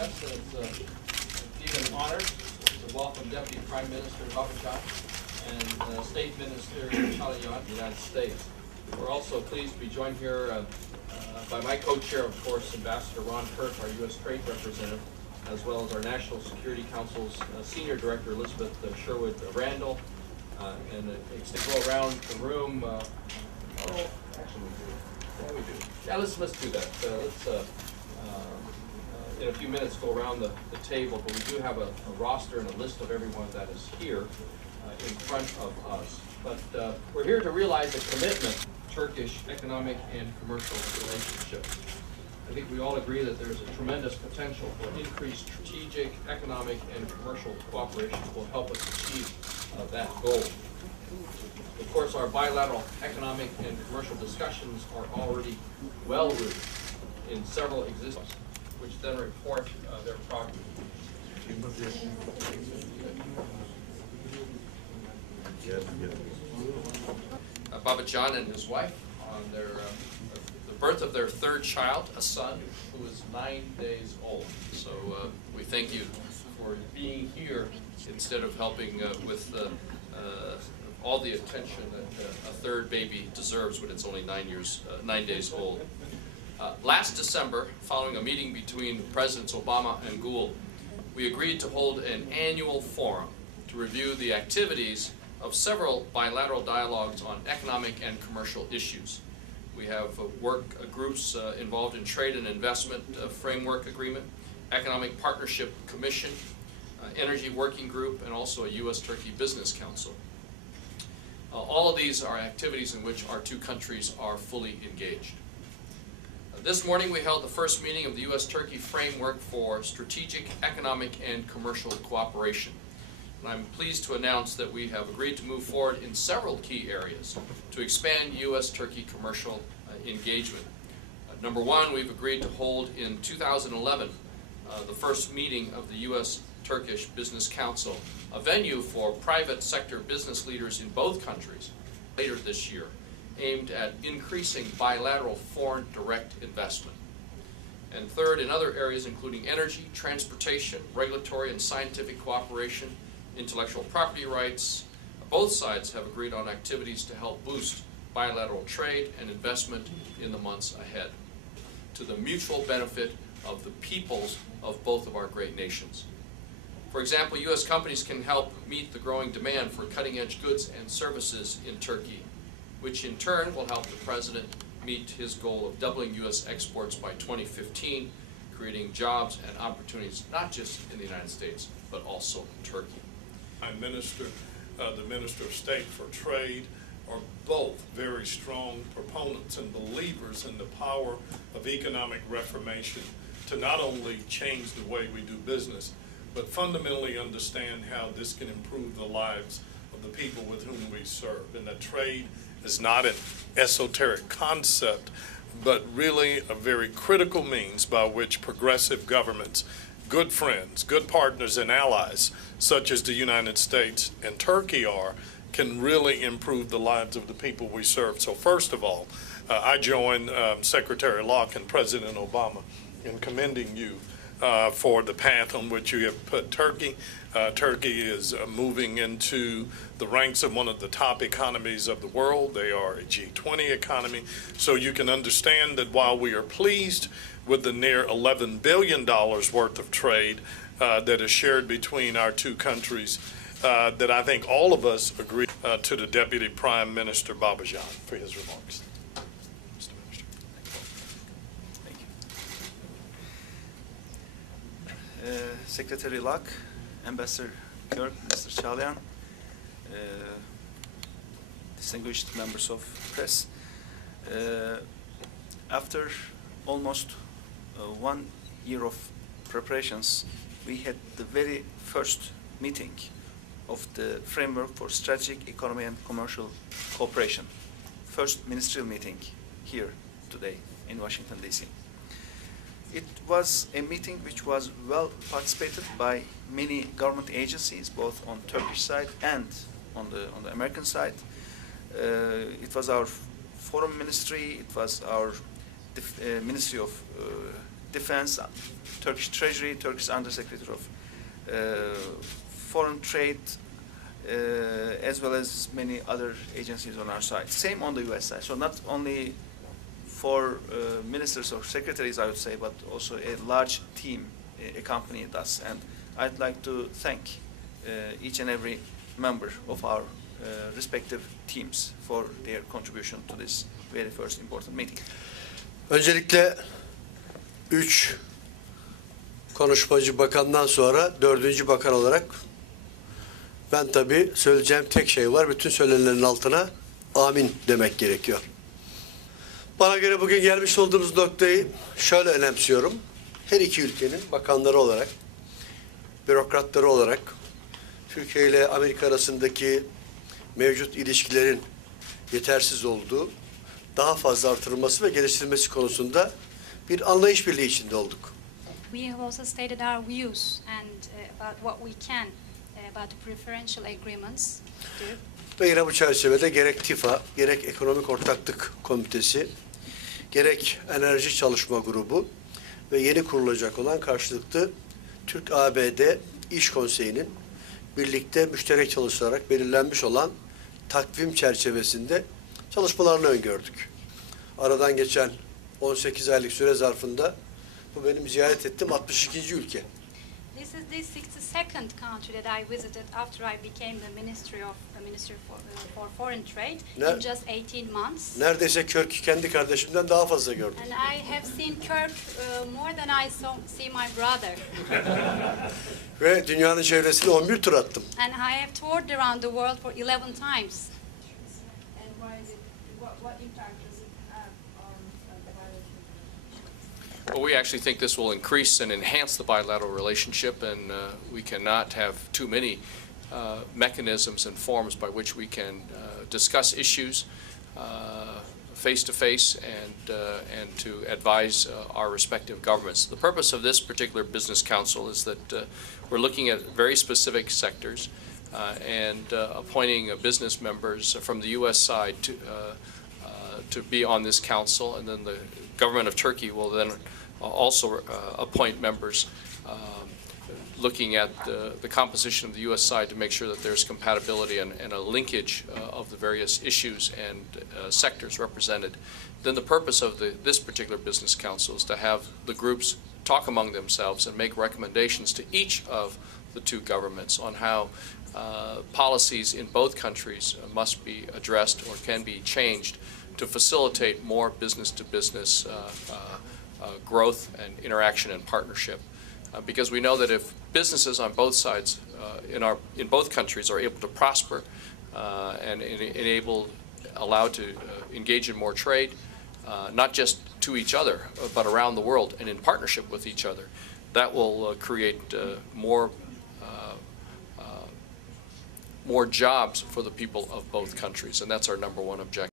guests. It's even an honor to welcome Deputy Prime Minister Babacan and State Minister Ali of the United States. We're also pleased to be joined here by my co-chair, of course, Ambassador Ron Kirk, our U.S. Trade Representative, as well as our National Security Council's Senior Director, Elizabeth Sherwood Randall. And to go around the room, actually we do. Yeah, we do. Yeah, let's do that. Let's in a few minutes go around the table, but we do have a roster and a list of everyone that is here in front of us. But we're here to realize a commitment to Turkish economic and commercial relationships. I think we all agree that there's a tremendous potential for increased strategic, economic, and commercial cooperation that will help us achieve that goal. Of course, our bilateral economic and commercial discussions are already well rooted in several existing, which then report their progress. Babacan and his wife on the birth of their third child, a son who is 9 days old. So we thank you for being here instead of helping with all the attention that a third baby deserves when it's only 9 days old. Last December, following a meeting between Presidents Obama and Gül, we agreed to hold an annual forum to review the activities of several bilateral dialogues on economic and commercial issues. We have work groups involved in trade and investment framework agreement, economic partnership commission, energy working group, and also a U.S.-Turkey Business Council. All of these are activities in which our two countries are fully engaged. This morning we held the first meeting of the U.S.-Turkey Framework for Strategic, Economic, and Commercial Cooperation. And I'm pleased to announce that we have agreed to move forward in several key areas to expand U.S.-Turkey commercial engagement. Number one, we've agreed to hold in 2011 the first meeting of the U.S.-Turkish Business Council, a venue for private sector business leaders in both countries later this year, aimed at increasing bilateral foreign direct investment. And third, in other areas including energy, transportation, regulatory and scientific cooperation, intellectual property rights, both sides have agreed on activities to help boost bilateral trade and investment in the months ahead, to the mutual benefit of the peoples of both of our great nations. For example, U.S. companies can help meet the growing demand for cutting-edge goods and services in Turkey, which in turn will help the President meet his goal of doubling U.S. exports by 2015, creating jobs and opportunities not just in the United States, but also in Turkey. Prime Minister, the Minister of State for Trade are both very strong proponents and believers in the power of economic reformation to not only change the way we do business, but fundamentally understand how this can improve the lives of the people with whom we serve. And that trade is not an esoteric concept, but really a very critical means by which progressive governments, good friends, good partners and allies, such as the United States and Turkey are, can really improve the lives of the people we serve. So first of all, I join Secretary Locke and President Obama in commending you for the path on which you have put Turkey. Turkey is moving into the ranks of one of the top economies of the world. They are a G20 economy. So you can understand that while we are pleased with the near $11 billion worth of trade that is shared between our two countries, that I think all of us agree to the Deputy Prime Minister Babacan for his remarks. Mr. Minister. Thank you. Secretary Locke, Ambassador Kirk, Mr. Chalian, distinguished members of press. After almost 1 year of preparations, we had the very first meeting of the Framework for Strategic Economy and Commercial Cooperation. First ministerial meeting here today in Washington, D.C. It was a meeting which was well participated by many government agencies, both on Turkish side and on the American side. It was our Foreign Ministry, it was our Ministry of Defense, Turkish Treasury, Turkish Undersecretary of Foreign Trade, as well as many other agencies on our side. Same on the US side. So not only for ministers or secretaries, I would say, but also a large team accompanied us. And I'd like to thank each and every member of our respective teams for their contribution to this very first important meeting. Öncelikle 3 konuşmacı bakandan sonra 4. bakan olarak ben tabii söyleyeceğim tek şey var. Bütün söylenenlerin altına amin demek gerekiyor. Bana göre bugün gelmiş olduğumuz noktayı şöyle önemsiyorum. Her iki ülkenin bakanları olarak, bürokratları olarak Türkiye ile Amerika arasındaki mevcut ilişkilerin yetersiz olduğu, daha fazla artırılması ve geliştirilmesi konusunda bir anlayış birliği içinde olduk. We have also stated our views and about what we can about the preferential agreements do. Ve yine bu çerçevede gerek TİFA, gerek Ekonomik Ortaklık Komitesi, gerek Enerji Çalışma Grubu ve yeni kurulacak olan karşılıklı Türk-ABD İş Konseyi'nin birlikte müşterek çalışılarak belirlenmiş olan takvim çerçevesinde çalışmalarını öngördük. Aradan geçen 18 aylık süre zarfında bu benim ziyaret ettiğim 62. ülke. This is the 62nd country that I visited after I became the Minister for Foreign Trade in just 18 months. Neredeyse Kirk'ü kendi kardeşimden daha fazla gördüm. And I have seen Kirk more than I see my brother. Ve dünyanın çevresini 11 tur attım. And I have toured around the world for 11 times. And what impact does it have on the bilateral relationship? Well, we actually think this will increase and enhance the bilateral relationship, and we cannot have too many mechanisms and forms by which we can discuss issues face to face and to advise our respective governments. The purpose of this particular business council is that we're looking at very specific sectors and appointing business members from the U.S. side to be on this council, and then the government of Turkey will then also appoint members looking at the composition of the U.S. side to make sure that there's compatibility and a linkage of the various issues and sectors represented. Then the purpose of this particular business council is to have the groups talk among themselves and make recommendations to each of the two governments on how policies in both countries must be addressed or can be changed to facilitate more business-to-business growth and interaction and partnership. Because we know that if businesses on both sides, in both countries, are able to prosper and allowed to engage in more trade, not just to each other, but around the world and in partnership with each other, that will create more jobs for the people of both countries, and that's our #1 objective.